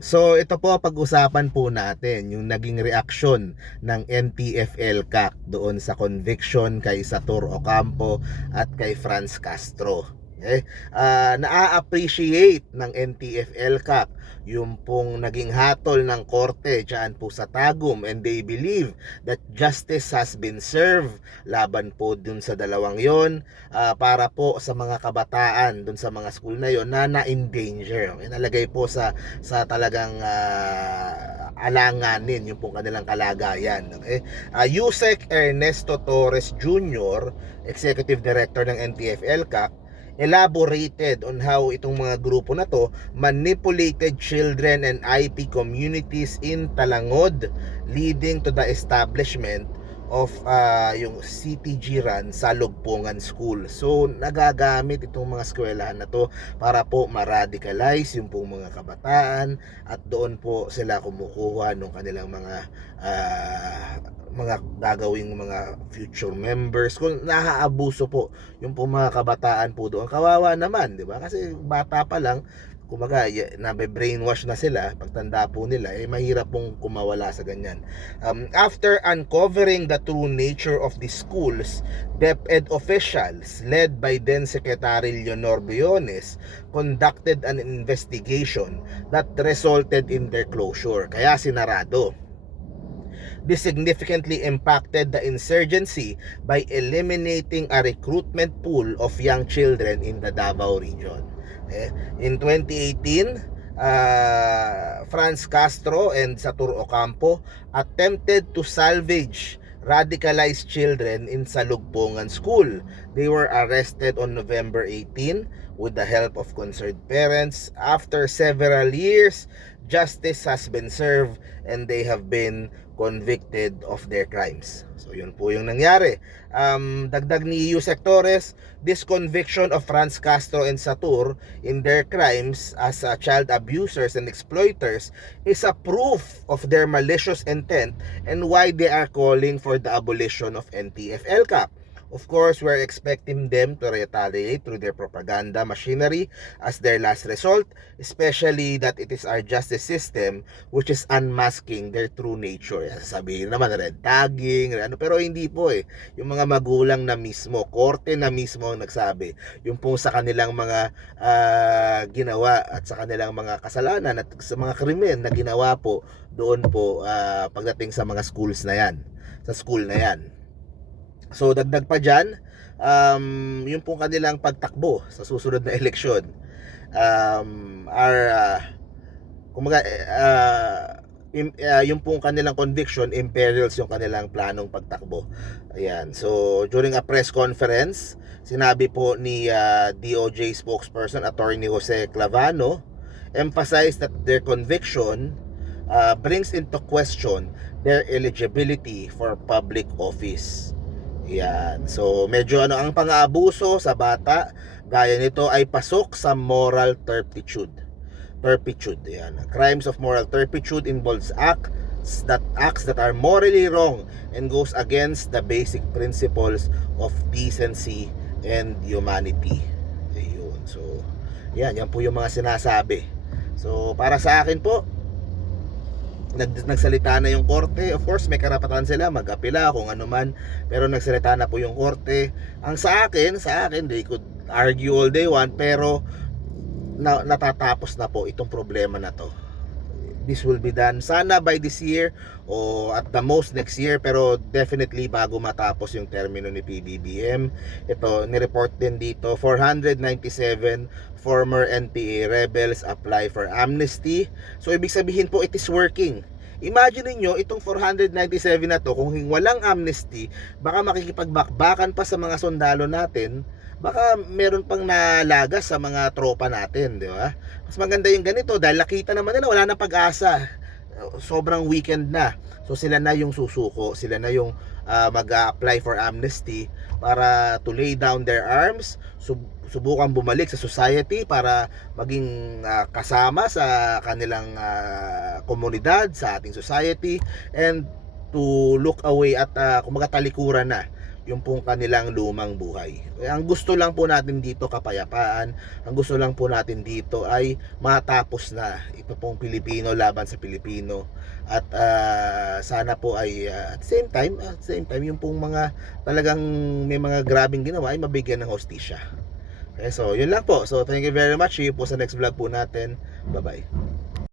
So ito po pag-usapan po natin yung naging reaksyon ng NTFL CAC doon sa conviction kay Satur Ocampo at kay Franz Castro. Okay? Ah, naa-appreciate ng NTFL CAC yung pong naging hatol ng korte dyan po sa Tagum and they believe that justice has been served laban po dun sa dalawang yon ah, para po sa mga kabataan dun sa mga school na yon na na-endanger. Okay? Nalagay po sa sa talagang ah, alanganin yung pong kanilang kalagayan. Okay? Uh, Yusek Ernesto Torres Jr., Executive Director ng NTFL CAC, elaborated on how itong mga grupo na to manipulated children and IP communities in Talangod leading to the establishment of uh, yung CTG run sa Lugpungan School. So nagagamit itong mga eskwelahan na to para po ma-radicalize yung pong mga kabataan at doon po sila kumukuha ng kanilang mga ah, mga gagawing mga future members kung naaabuso po yung po mga kabataan po doon kawawa naman di ba kasi bata pa lang kumaga na brainwash na sila pagtanda po nila eh mahirap pong kumawala sa ganyan. Um, after uncovering the true nature of the schools DepEd officials led by then Secretary Leonor Briones conducted an investigation that resulted in their closure. Kaya sinarado. This significantly impacted the insurgency by eliminating a recruitment pool of young children in the Davao region. Eh, In 2018, uh, Franz Castro and Satur Ocampo attempted to salvage radicalized children in Salugpongan School. They were arrested on November 18 with the help of concerned parents. After several years, justice has been served and they have been convicted of their crimes. So yun po yung nangyari. Um, dagdag ni Yusek Torres, this conviction of Franz Castro and Satur in their crimes as uh, child abusers and exploiters is a proof of their malicious intent and why they are calling for the abolition of NTF-LCAP. Of course, we're expecting them to retaliate through their propaganda machinery as their last result, especially that it is our justice system which is unmasking their true nature. Sabihin naman, red tagging, ano, pero hindi po eh. Yung mga magulang na mismo, korte na mismo ang nagsabi, yung po sa kanilang mga ah, ginawa at sa kanilang mga kasalanan at sa mga krimen na ginawa po doon po ah, pagdating sa mga schools na yan, sa school na yan. So dagdag pa dyan, um, yung pong kanilang pagtakbo sa susunod na eleksyon um, are, uh, kumaga, uh, im, uh, yung pong kanilang conviction imperils yung kanilang planong pagtakbo. Ayan. So during a press conference, sinabi po ni uh, DOJ spokesperson Attorney Jose Clavano emphasized that their conviction uh, brings into question their eligibility for public office. Yan. So, medyo ano ang pang-aabuso sa bata, gaya nito ay pasok sa moral turpitude. Turpitude, yan. Crimes of moral turpitude involves acts that acts that are morally wrong and goes against the basic principles of decency and humanity. Ayun. So, yan, yan po yung mga sinasabi. So, para sa akin po, nag, nagsalita na yung korte. Of course, may karapatan sila mag-apela kung ano man. Pero nagsalita na po yung korte. Ang sa akin, sa akin, they could argue all they want. Pero na, natatapos na po itong problema na to. This will be done sana by this year o at the most next year pero definitely bago matapos yung termino ni PBBM. Ito, nireport din dito 497 former NPA rebels apply for amnesty. So ibig sabihin po it is working. Imagine niyo itong 497 na to kung walang amnesty, baka makikipagbakbakan pa sa mga sundalo natin, baka meron pang nalagas sa mga tropa natin, di ba? Mas maganda yung ganito dahil nakita naman nila wala na pag-asa. Sobrang weekend na. So sila na yung susuko, sila na yung uh, mag-apply for amnesty para to lay down their arms, sub- subukan bumalik sa society para maging ah, kasama sa kanilang ah, komunidad, sa ating society and to look away at uh, talikuran na yung pong kanilang lumang buhay. Ang gusto lang po natin dito kapayapaan, ang gusto lang po natin dito ay matapos na ito pong Pilipino laban sa Pilipino at ah, sana po ay ah, at same time at same time yung pong mga talagang may mga grabing ginawa ay mabigyan ng hostisya. Okay, so yun lang po. So thank you very much. See you po sa next vlog po natin. Bye-bye.